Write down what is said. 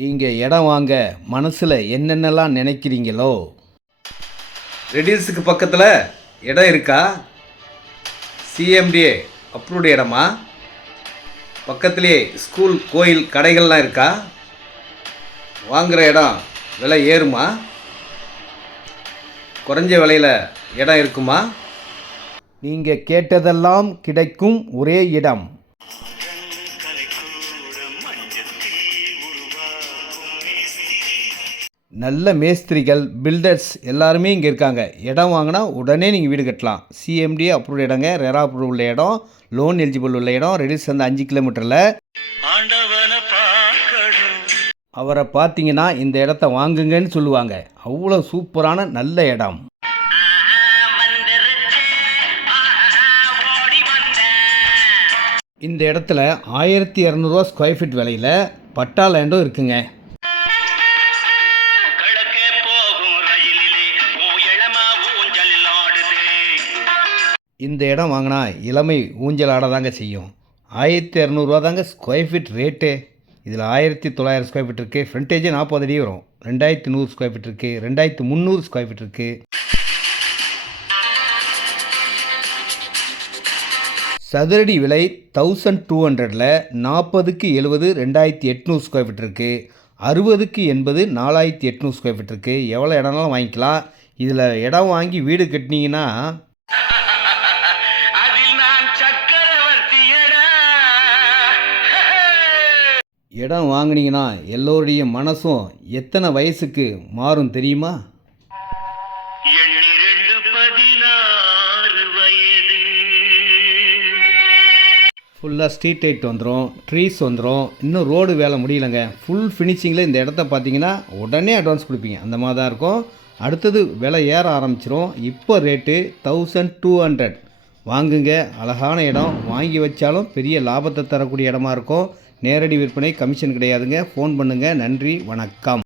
நீங்கள் இடம் வாங்க மனசில் என்னென்னலாம் நினைக்கிறீங்களோ, ரெடில்ஸுக்கு பக்கத்தில் இடம் இருக்கா? சிஎம்டிஏ அப்ரூவ்டு இடமா? பக்கத்துலேயே ஸ்கூல், கோயில், கடைகள்லாம் இருக்கா? வாங்குகிற இடம் விலை ஏறுமா? குறைஞ்ச விலையில் இடம் இருக்குமா? நீங்கள் கேட்டதெல்லாம் கிடைக்கும் ஒரே இடம். நல்ல மேஸ்திரிகள், பில்டர்ஸ் எல்லாருமே இங்கே இருக்காங்க. இடம் வாங்கினா உடனே நீங்கள் வீடு கட்டலாம். சிஎம்டி அப்ரூவ் இடங்க, ரெரா அப்ரூவ் உள்ள இடம், லோன் எலிஜிபிள் உள்ள இடம், ரெடிஸ் வந்து 5 கிலோமீட்டரில். அவரை பார்த்தீங்கன்னா இந்த இடத்த வாங்குங்கன்னு சொல்லுவாங்க. அவ்வளோ சூப்பரான நல்ல இடம். இந்த இடத்துல 1200 ஸ்கொயர் ஃபீட் விலையில் பட்டா லேண்டும் இருக்குங்க. இந்த இடம் வாங்கினா இளமை ஊஞ்சல் ஆட தாங்க செய்யும். 1200 தாங்க ஸ்கொயர் ஃபீட் ரேட்டு. இதில் 1900 ஸ்கொயர் ஃபீட் இருக்குது. ஃப்ரண்டேஜே 40 அடி வரும். 2100 ஸ்கொயர் ஃபீட் இருக்குது. 2300 ஸ்கொயர் ஃபீட் இருக்குது. சதுரடி விலை 1200ல் 40க்கு 70 2800 ஸ்கொயர் ஃபீட் இருக்குது. 60க்கு 80 4800 ஸ்கொயர் ஃபீட் இருக்குது. எவ்வளோ இடம்னாலும் வாங்கிக்கலாம். இதில் இடம் வாங்கி வீடு கட்டினீங்கன்னா இடம் வாங்கினீங்கன்னா எல்லோருடைய மனசும் எத்தனை வயசுக்கு மாறும் தெரியுமா? ஃபுல்லாக ஸ்ட்ரீட் லைட் வந்துடும், ட்ரீஸ் வந்துடும். இன்னும் ரோடு வேலை முடியலைங்க. ஃபுல் ஃபினிஷிங்கில் இந்த இடத்த பார்த்தீங்கன்னா உடனே அட்வான்ஸ் கொடுப்பீங்க. அந்த மாதிரி தான் இருக்கும். அடுத்தது விலை ஏற ஆரம்பிச்சிரும். இப்போ ரேட்டு 1200. வாங்குங்க. அழகான இடம். வாங்கி வச்சாலும் பெரிய லாபத்தை தரக்கூடிய இடமா இருக்கும். நேரடி விற்பனை, கமிஷன் கிடையாதுங்க. ஃபோன் பண்ணுங்கள். நன்றி, வணக்கம்.